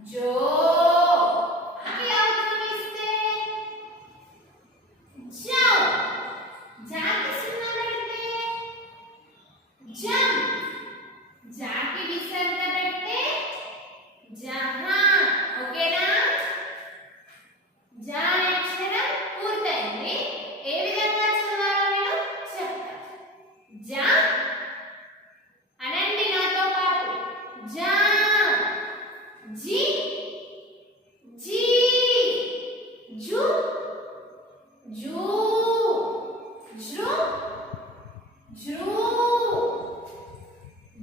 జో అవి అవుతుంది ఇస్తే జౌ జాకి సున్నా పెడితే జం జాకి విసర్గ పెడితే జహా ఓకేనా జా అక్షరం పూర్తయింది ఏ విధంగా చదవాలో నేను చెప్తా జా అనండి నాతో పాటు జా జి జీ జు జూ జృ జృ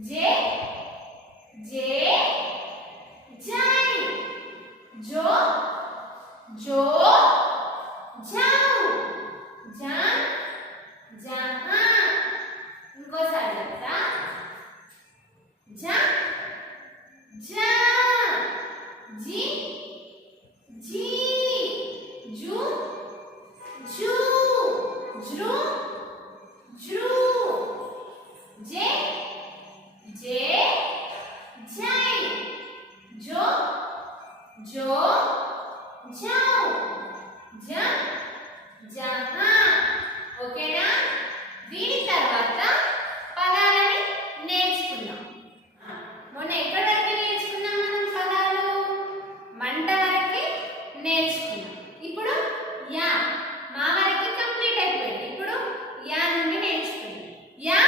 జే జే జై జో జో జౌ జా జహా ఇంకోసారి చెప్తా జా జా జి జీ జు జూ జృ జృ జే జే జై జో జో జౌ జ జహా ఓకేనా దీని తర్వాత పదాలని నేర్చుకుందాం మొన్న ఎక్కడ వరకు నేర్చుకున్నాం మనం పదాలు మంట వరకు నేర్చుకున్నాం ఇప్పుడు యా మా వరకు కంప్లీట్ అయిపోయింది ఇప్పుడు యా నుండి నేర్చుకుందాం యా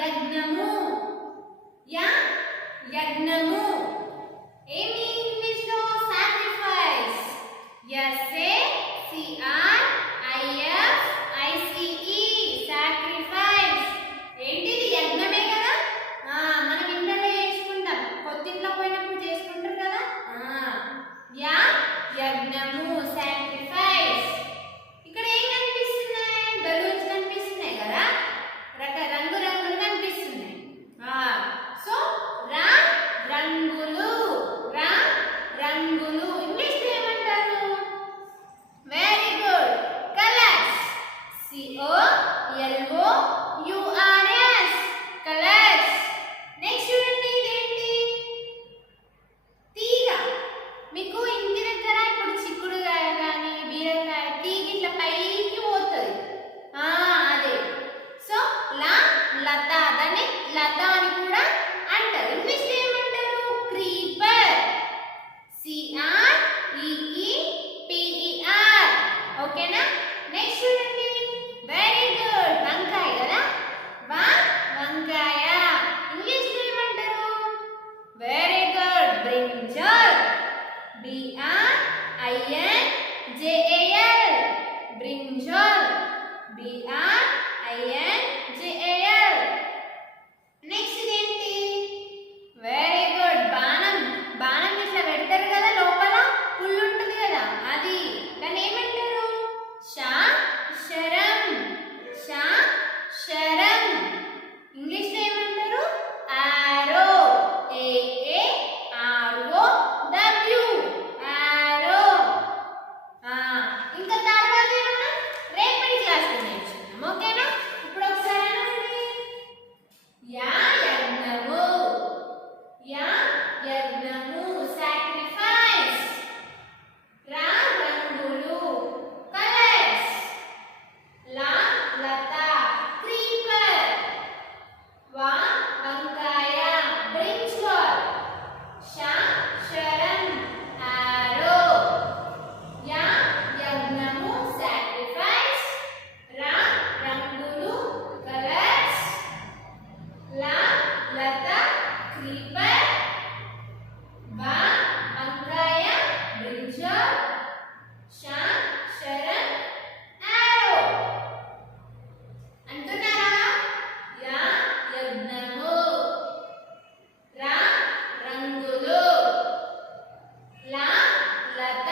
యజ్ఞము యా యజ్ఞము ఏమి ఇంగ్లీష్ లో సాక్రిఫైస్ SACRIFICE సాక్రిఫైస్ ఏంటిది యజ్ఞమే కదా మనం ఇంట్లో చేసుకుంటాం కొత్తింట్లో పోయినప్పుడు చేసుకుంటారు కదా యా యజ్ఞము సాక్రిఫైస్ ఇక్కడ ఏం కనిపిస్తున్నాయి బలూన్స్ కనిపిస్తున్నాయి కదా రంగు రంగులు కనిపిస్తున్నాయి సో రా రంగులు రా రంగులు ఇంగ్లీష్ లో ఏమంటారు very good colours COLOURS colours next చూడండి ఇదేంటి తీగ మీకు ఇంటి దగ్గర ఇప్పుడు చిక్కుడుకాయ కానీ బీరకాయ తీగ ఇట్లా పైకి పోతుంది అదే సో లత దాన్ని లత అని కూడా అంటారు ఇంగ్లీష్ లో ఏమంటారు క్రీపర్ CREEPER ఓకేనా నెక్స్ట్ చూడండి వెరీ గుడ్ వంకాయ కదా వంకాయ ఇంగ్లీష్ లో ఏమంటారు very good brinjal BRINJAL brinjal BRINJAL next ఇదేంటి వెరీ గుడ్ బాణం ఇట్లా పెడతారు కదా లోపల పుల్లు ఉంటుంది కదా అది దాన్ని ఏమంటారు శరం ఇంగ్లీష్ లో ఏమంటారు ఆరో AAROW ఆరో ఇంకా తర్వాత ఏమన్నా రేపటి క్లాస్ లో నేర్చుకుందాం ఓకేనా ఇప్పుడు ఒకసారి అనండి యా యజ్ఞము సాక్రిఫైస్ రా రంగులు కలర్స్ లత క్రీపర్ వంకాయ బ్రింజాల్ శరం ఆరో యజ్ఞము సాక్రిఫైస్ రా రంగులు కలర్స్ లత క్రీపర్ వంకాయ బ్రింజాల్ శరం ఆరో అంటున్నారా యజ్ఞము రా రంగులు లత